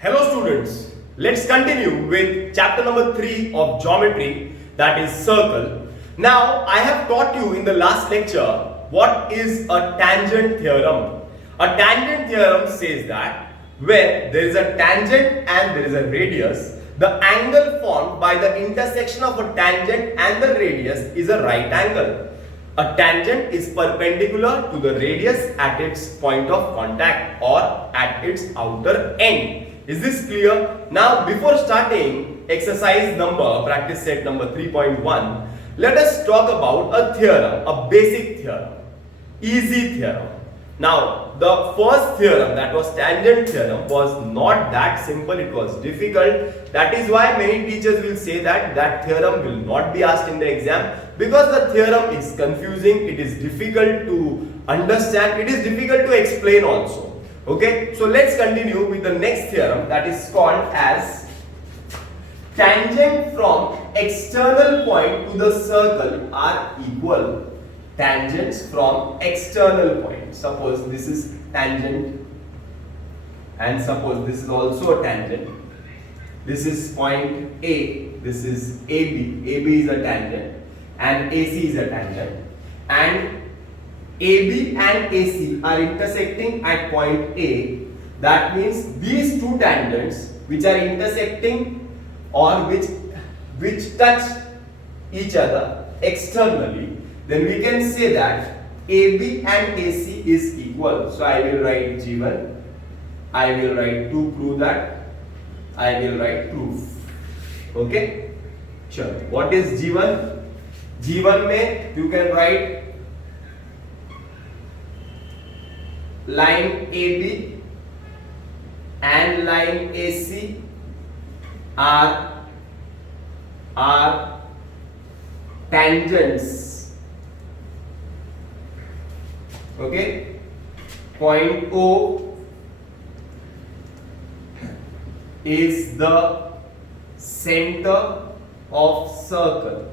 Hello students, let's continue with chapter number 3 of geometry, that is circle. Now I have taught you in the last lecture what is a tangent theorem. A tangent theorem says that when there is a tangent and there is a radius, the angle formed by the intersection of a tangent and the radius is a right angle. A tangent is perpendicular to the radius at its point of contact or at its outer end. Is this clear? Now before starting exercise number, practice set number 3.1, let us talk about a theorem, a basic theorem, easy theorem. Now the first theorem, that was tangent theorem, was not that simple, it was difficult. That is why many teachers will say that that theorem will not be asked in the exam, because the theorem is confusing, it is difficult to understand, it is difficult to explain also. Okay, so let's continue with the next theorem, that is called as tangent from external point to the circle are equal. Tangents from external point. Suppose this is tangent and suppose this is also a tangent. This is point A, this is AB. AB is a tangent and AC is a tangent, and AB and AC are intersecting at point A. That means these two tangents which are intersecting or which touch each other externally, then we can say that AB and AC is equal. So I will write G1, I will write to prove that, I will write proof. Okay, sure. What is G1? G1 में you can write line AB and line AC are tangents. Okay, point O is the center of circle.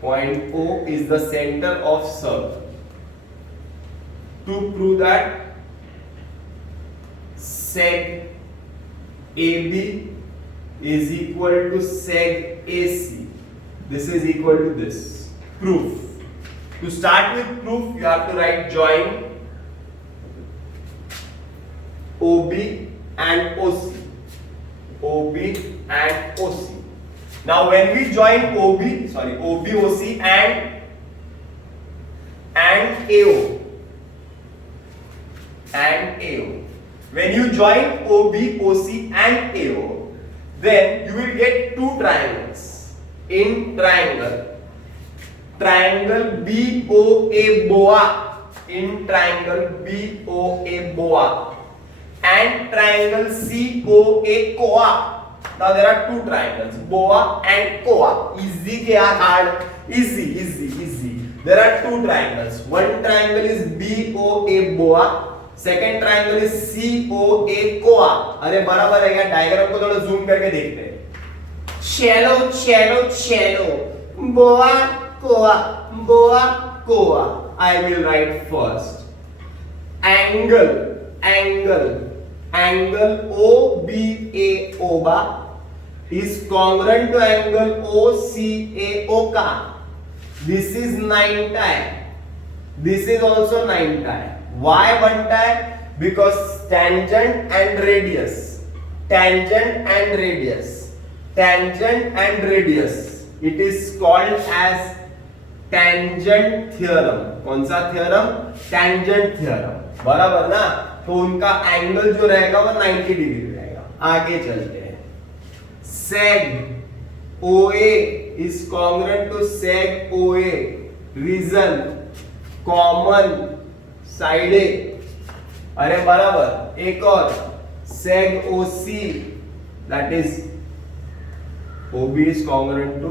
Point O is the center of circle. To prove that, seg AB is equal to seg AC. This is equal to this. Proof. To start with proof, you have to write join OB and OC. OB and OC. Now when we join OB, OC and AO. And AO. When you join OB, OC and AO, then you will get two triangles. In triangle BOA, BOA, in triangle BOA, BOA, and triangle COA, COA. Now there are two triangles, BOA and COA. Easy ke hard? Easy. There are two triangles. One triangle is BOA, BOA. Second triangle is COA, कोआ. अरे बराबर है क्या? Diagram को थोड़ा zoom करके देखते हैं. शैलो बोआ कोआ. I will write first angle OBA OBA is congruent to angle OCA OCA. This is 9 tie. This is also 9 tie. Why 1 tie? Because tangent and radius. It is called as tangent theorem. कौन सा theorem? Tangent theorem. बराबर ना? तो उनका angle जो रहेगा वो 90 degree रहेगा. आगे चलते हैं. Seg OA is congruent to seg OA. Reason common side A. अरे बराबर. एक और seg OC, that is OB is congruent to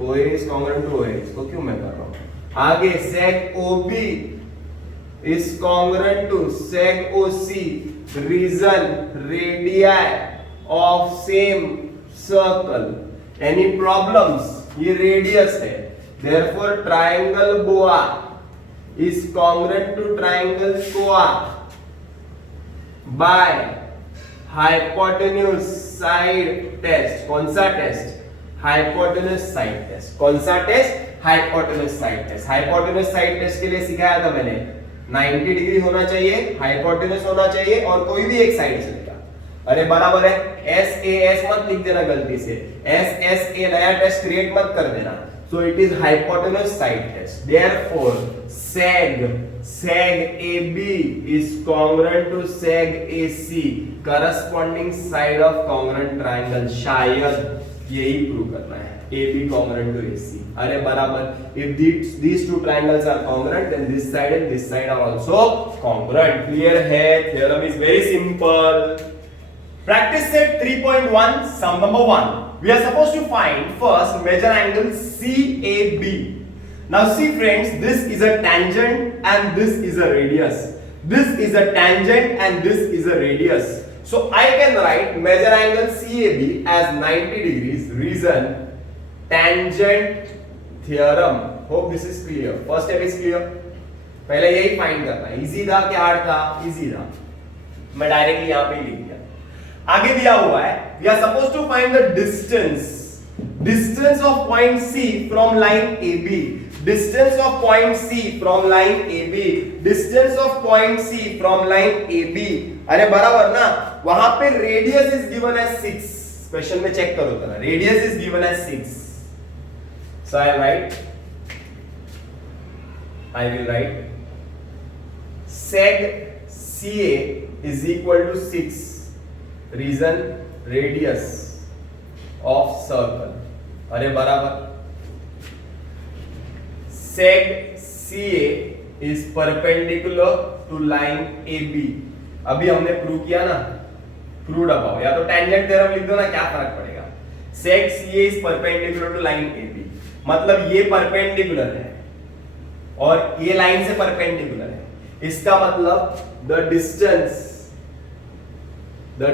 OA is congruent to OA. इसको क्यों मैं कर रहा हूं? आगे seg OB is congruent to seg OC. Reason radii of same circle. Any problems? ये रेडियस है. Therefore triangle BOA is congruent to triangle coarc by hypotenuse side test. कौन सा टेस्ट? Hypotenuse side test. कौन सा test? Hypotenuse side test. Hypotenuse side test के लिए सिखाया था मैंने 90 डिग्री होना चाहिए, हाइपोटेन्यूज होना चाहिए और कोई भी एक साइड चलेगा. अरे बराबर है. एस ए एस मत लिख देना गलती से. एस एस ए नया टेस्ट क्रिएट मत कर देना. So it is hypotenuse side test. Therefore, seg AB is congruent to seg AC, corresponding side of congruent triangle. शायद यही प्रूव करना है. AB congruent to AC. अरे बराबर. If these two triangles are congruent, then this side and this side are also congruent. Clear है? Theorem is very simple. Practice set 3.1, sum number 1. We are supposed to find first measure angle CAB. Now see friends, this is a tangent and this is a radius. This is a tangent and this is a radius. So I can write measure angle CAB as 90 degrees. Reason tangent theorem. Hope this is clear. First step is clear. पहले यही find करना है. Easy था क्या hard था? Easy था. मैं directly यहाँ पे ही लिख दिया. आगे दिया हुआ है we are supposed to find the distance of point C from line AB, distance of point C from line AB, distance of point C from line AB. अरे बराबर ना. वहां पे radius is given as 6. Question में check करो तो ना. radius is given as 6. So I will write seg CA is equal to 6. Reason radius of circle. अरे बराबर. seg CA is perpendicular to line AB. अभी हमने प्रूव किया ना. Proved above. या तो टेंजेंट थ्योरम लिख दो ना, क्या फर्क पड़ेगा. seg CA is perpendicular to line AB. मतलब ये परपेंडिकुलर है और ये लाइन से परपेंडिकुलर है. इसका मतलब the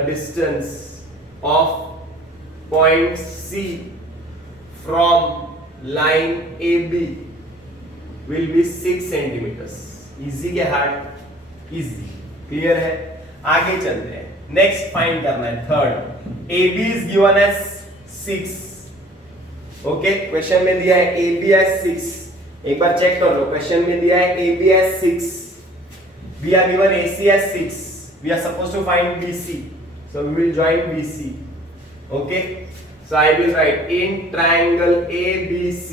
distance of point C from line AB will be 6 centimeters. Easy के हार्ड? Easy. Clear है? आगे चलते हैं. Next find करना है third. AB is given as 6. Okay, question में दिया है AB as 6. एक बार चेक कर लो. question में दिया है AB as 6. We are given AC as 6. We are supposed to find BC, so we will join BC. Okay, so I will write in triangle ABC,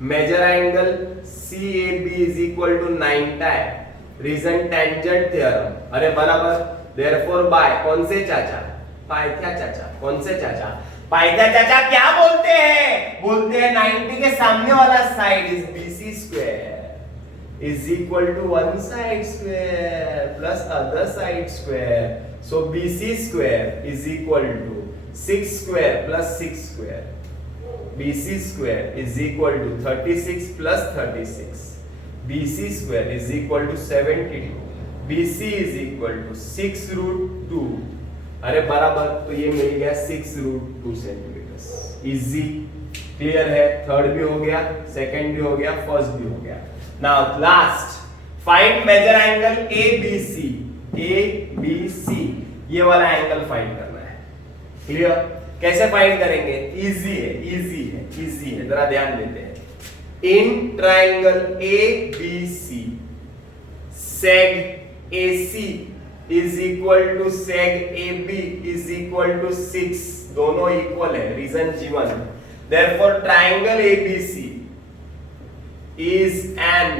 measure angle CAB is equal to 90. Reason tangent theorem. अरे बराबर. Therefore by कौन से चाचा? पाइथ्या चाचा. कौन से चाचा? पाइथ्या चाचा क्या बोलते हैं? बोलते हैं 90 के सामने वाला side is BC square is equal to one side square plus other side square. So BC square is equal to 6 square plus 6 square. BC square is equal to 36 plus 36. BC square is equal to 72. BC is equal to 6 root 2. अरे बराबर. तो ये मिल गया 6 root 2 centimeters. Easy. Clear है? Third भी हो गया, second भी हो गया, फर्स्ट भी हो गया. Now last, find measure angle ABC. ABC ये वाला एंगल फाइंड करना है. क्लियर? कैसे फाइंड करेंगे? इजी है, इजी है, इजी है. जरा ध्यान देते हैं. In triangle ABC, seg AC is equal to seg AB is equal to 6. दोनों इक्वल है. Reason G1. Therefore triangle ABC is an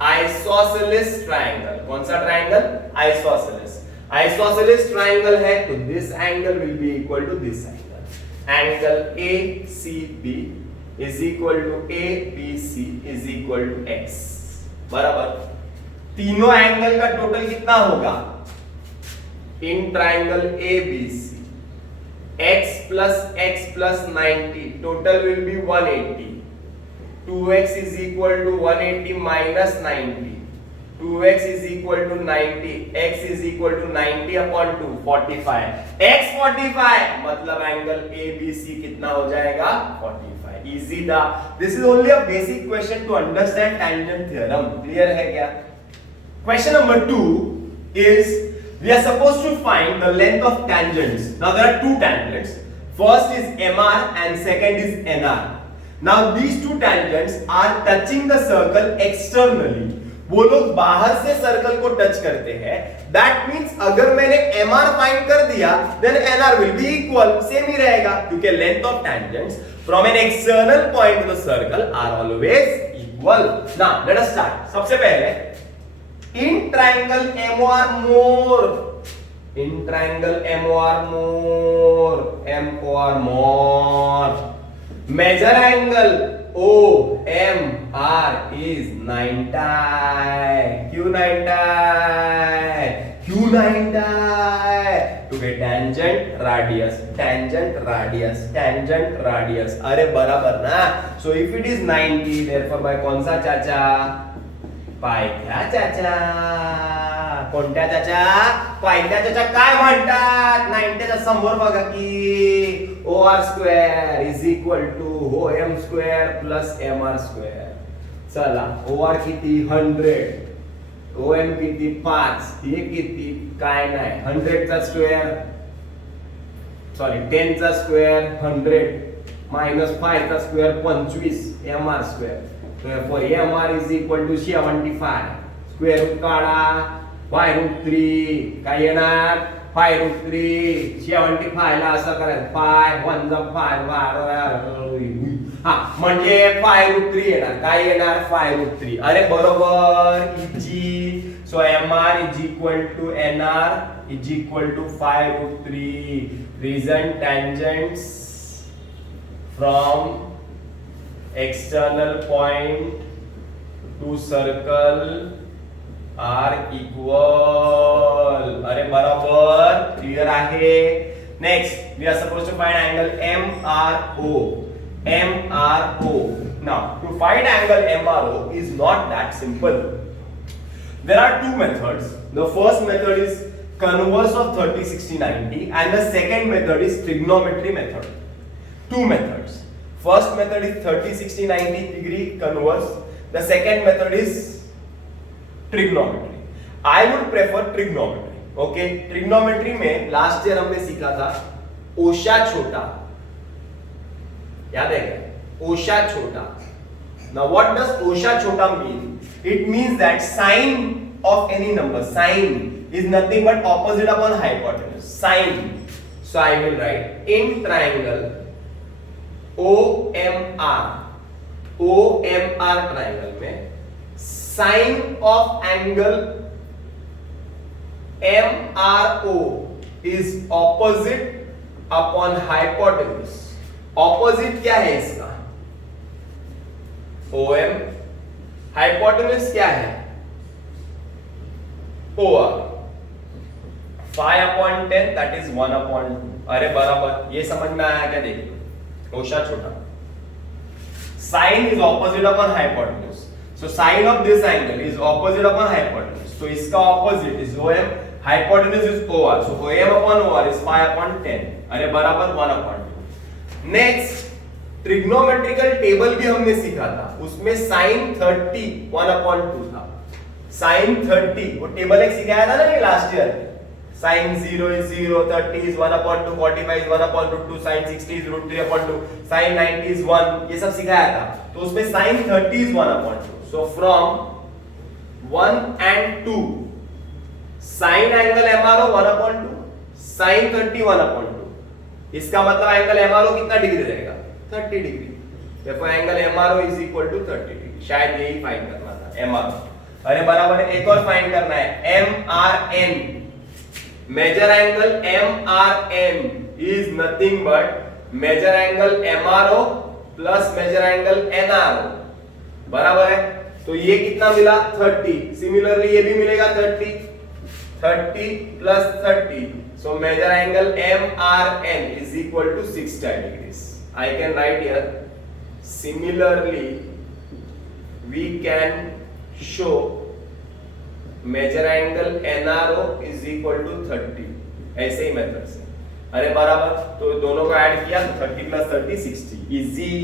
isosceles triangle. कौन सा ट्राइंगल? Isosceles. Isosceles triangle है तो this angle will be equal to this angle. Angle ACB is equal to ABC is equal to x. बराबर. तीनों angle का total कितना होगा? In triangle ABC x plus 90 total will be 180. 2x is equal to 180 minus 90. 2x is equal to 90. x is equal to 90 upon 2, 45. x 45 मतलब angle ABC कितना हो जाएगा? 45. Easy था. This is only a basic question to understand tangent theorem. Clear है क्या? Question number 2 is we are supposed to find the length of tangents. Now there are two tangents. First is MR and second is NR. Now these two tangents are touching the circle externally. वो लोग बाहर से circle को touch करते हैं. That means अगर मैंने MR find कर दिया then NR will be equal. Same ही रहेगा क्योंकि length of tangents from an external point to the circle are always equal. Now let us start. सबसे पहले in triangle MOR more. In triangle MOR more. Measure angle OMR is 90. क्यों 90? क्यों 90? To get tangent radius. अरे बराबर ना. So if it is 90, therefore by कौन सा चाचा? पायथ्या चाचा. कोणत्या चाचा? पायथ्या चाचा काय म्हणतात? 90 च्या समोर बघा की OR square is equal to OM square plus MR square. चला OR किती? 100. OM किती? 5. हे किती? काय नाही. 100 चा स्क्वेअर सॉरी 10 चा स्क्वेअर 100 मायनस 5 चा square 25 MR square. Therefore MR is equal to 75. Square root काढा 5√3 काय येणार? 5√3 75 ला असं करायचं 5 1 जा 5 हा म्हणजे 5√3 येणार. काय येणार? 5√3. अरे बरोबर easy. So MR is equal to NR is equal to 5√3. Reason tangents from external point to circle are equal. अरे बराबर. क्लियर आहे. Next we are supposed to find angle MRO. Now to find angle MRO is not that simple. There are two methods. The first method is converse of 30 60 90 and the second method is trigonometry method. Two methods. First method is 30 60 90 degree converse. The second method is trigonometry. I would prefer trigonometry. Okay, trigonometry में last year हमने सीखा था ओशा छोटा. याद है क्या? ओशा छोटा. Now what does ओशा छोटा mean? It means that sine of any number, sine is nothing but opposite upon hypotenuse. Sine. So I will write in triangle OMR triangle में sine of angle MRO is opposite upon hypotenuse. Opposite क्या है इसका? OM. Hypotenuse क्या है? OR. 5/10 that is 1/2. अरे बराबर. ये समझ में आया क्या? देखिए ओशा छोटा. Sine is opposite upon hypotenuse. So sine of this angle is opposite upon hypotenuse. So इसका opposite is OM. Hypotenuse is OR. So OM upon OR is 5/10. अरे बराबर 1/2. Next ट्रिग्नोमेट्रिकल टेबल भी हमने सीखा था. उसमें sin 30 1/2 था. sin 30 वो टेबल एक सिखाया था ना ये last year. sin 0 is 0, 30 is 1/2, 45 is 1/2, sin 60 is √3/2, sin 90 is 1. ये सब सिखाया था. तो उसमें sin 30 is 1/2. So from 1 and 2 sin angle MRO 1/2, sin 30 1/2. इसका मतलब एंगल MRO कितना डिग्री रहेगा? 30 degree. Therefore angle MRO is equal to 30 degree. शायद यही फाइंड करना था MRO. अरे बराबर है. एक और फाइंड करना है MRN. Measure angle MRN is nothing but measure angle MRO plus measure angle NRO. बराबर है. तो ये कितना मिला? 30. सिमिलरली ये भी मिलेगा 30. 30 plus 30. So measure angle MRN is equal to 60 degrees. I can write here. Similarly, we can show major angle NRO is equal to 30. ऐसे ही मेथड से. अरे बराबर. तो दोनों को ऐड किया तो 30 plus 30 60. Easy.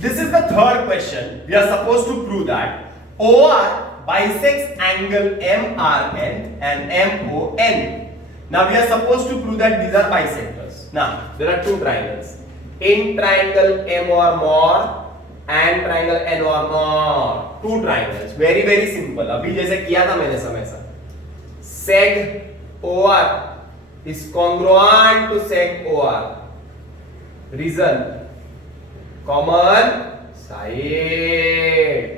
This is the third question. We are supposed to prove that OR bisects angle MRN and MON. Now we are supposed to prove that these are bisectors. Now there are two triangles. In triangle M or more and triangle N or more. Two triangles. Very very simple. अभी जैसे किया था मैंने समय सा. Seg OR is congruent to seg OR. Reason: common side.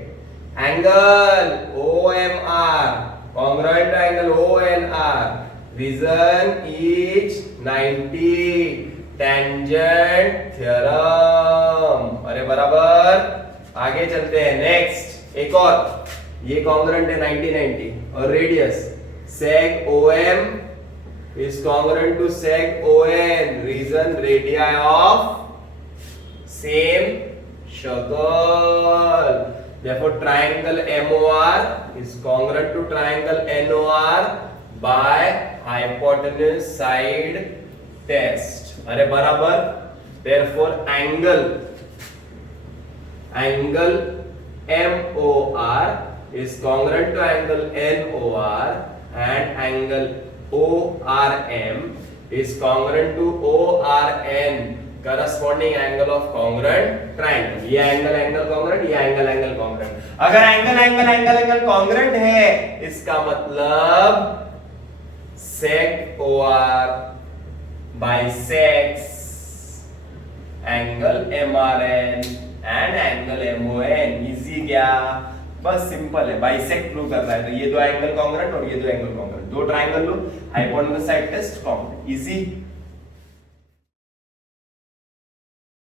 Angle OMR congruent to angle ONR. Reason: each 90. Tangent theorem. अरे बराबर. आगे चलते हैं. नेक्स्ट एक और. ये कॉन्ग्रुएंट है 90-90 और radius sec OM is congruent to sec ON. Reason: radii of same circle. Therefore triangle MOR is congruent to triangle NOR by hypotenuse side test. अरे बराबर. Therefore angle MOR is congruent to angle NOR and angle ORM is congruent to ORN, corresponding angle of congruent triangle. ये angle congruent, ये angle congruent. अगर angle congruent है इसका मतलब sec OR bisects angle MRN and angle MON. Easy क्या? बस simple है. Bisect prove करना है तो ये दो एंगल कॉन्ग्रुएंट और ये दो एंगल कॉन्ग्रुएंट. दो ट्रायंगल लो, hypotenuse side test congruent. Easy.